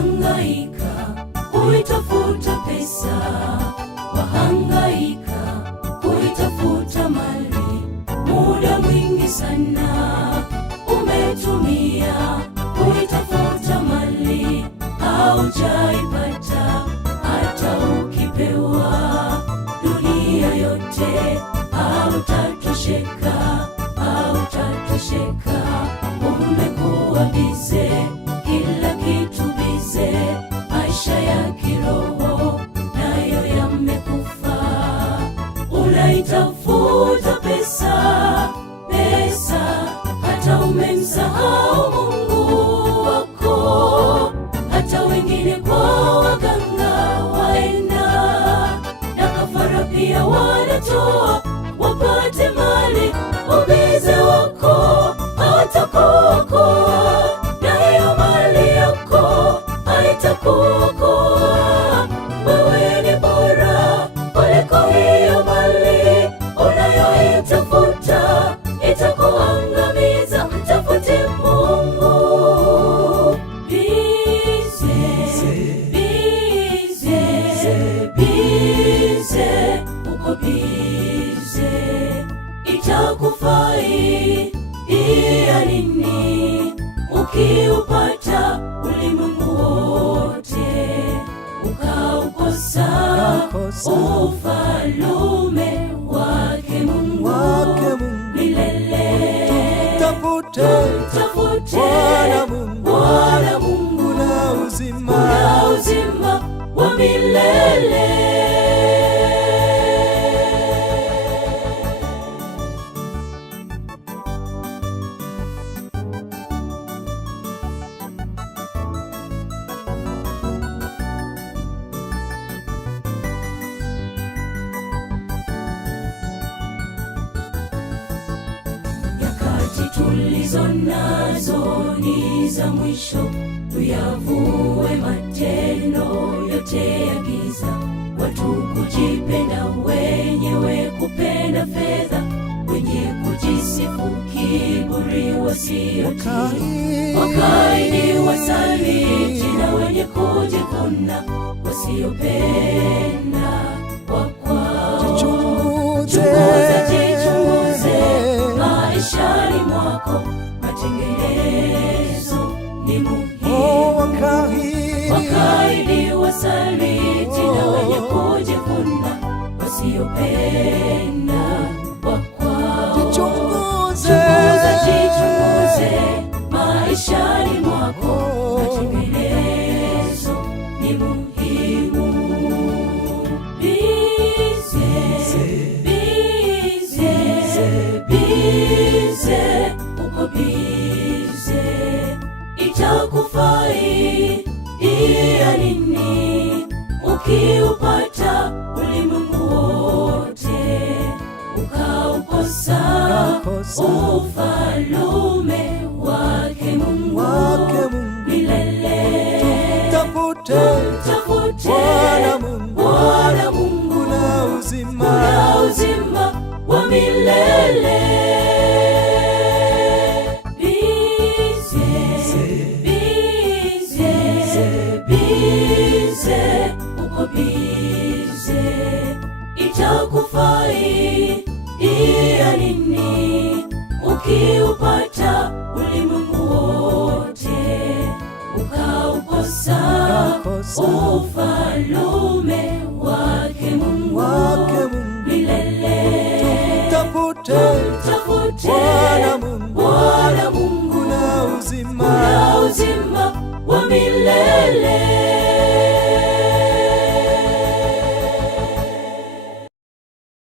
wahangaika kuitafuta pesa, wahangaika kuitafuta mali, muda mwingi sana umetumia kuitafuta mali, haujaipata. Hata ukipewa dunia yote hautatosheka, hautatosheka. Umekuwa bize, kila kitu bize, maisha ya kiroho nayo yamekufa. Unaitafuta pesa, pesa, hata umemsahau Mungu wako. Hata wengine kwa waganga waenda, na kafara pia wanatoa wapate mali. Ubize wako hautakuokoa, na hiyo mali yako haitakuokoa. Wewe ni bora kuliko hiyo mali unayoitafuta, itakuangamiza. Mtafute Mungu. Bize, bize, bize, uko bize, itakufai ya nini ukiupata ulimwengu wote, ukaukosa ufalume wake Mungu milele. Tumtafute Bwana Mungu, na uzima wa milele. Tulizo nazo ni za mwisho, tuyavue matendo yote ya giza. Watu kujipenda wenyewe, kupenda fedha, wenye kujisifu, kiburi, wasiotii, wakaidi, wasaliti, na wenye kujivuna, wasiopenda wakwao. Chunguza, jichunguze maishani mwako, matengenezo ni muhimu. Wakaidi, wasaliti, na wenye kujivuna, wasiopenda wakwao. Chunguza, jichunguze maishani mwako, matengenezo ni muhimu. Bize, bize, bize, uko bize, itakufai ya nini ukiupata ulimwengu wote, ukaukosa ufalume wake Mungu milele. Tumtafute Bwana Mungu, na uzima wa milele. Bize, bize, bize, uko bize, itakufai ya nini ukiupata ulimwengu wote, ukaukosa ufalume wake Mungu